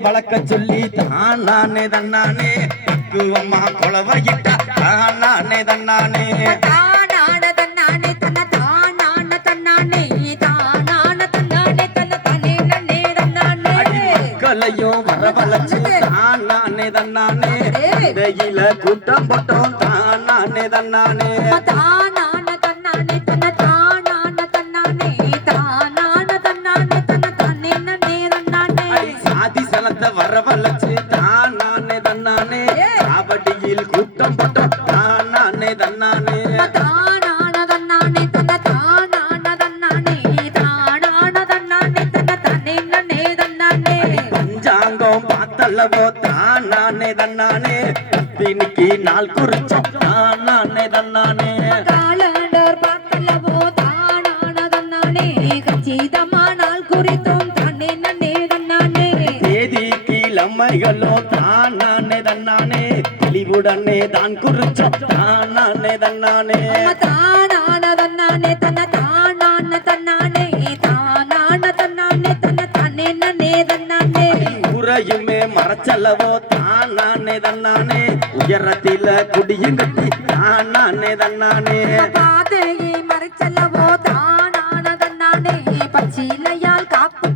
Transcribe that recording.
வளர்க்க சொல்லி தானே தன்னானே அம்மா குளவையிட்டா தானே தன்னானே மக்களையும் வரவழைச்சு தானே தன்னானே இடையில கூட்டம் போட்டோம் தானே தன்னானே வரவழைச்சு தானே தன்னானே காவடியில் கூட்டம் போட்டோம் தானே தன்னானே பஞ்சாங்கம் பார்த்தல்லவோ தானே தன்னானே இன்னைக்கு நாள் குறிச்சோம் தானே தன்னானே அம்மைகளோ தானே தன்னானே தெளிவுடனே தான் குறிச்சோம் தானே தன்னானே உரையுமே மறைச்சல்லவோ தானே தன்னானே உயரத்தில குடியும் கட்டி தானே தன்னானே மறைச்சல்லவோ தானே பச்சிலையால் காப்பு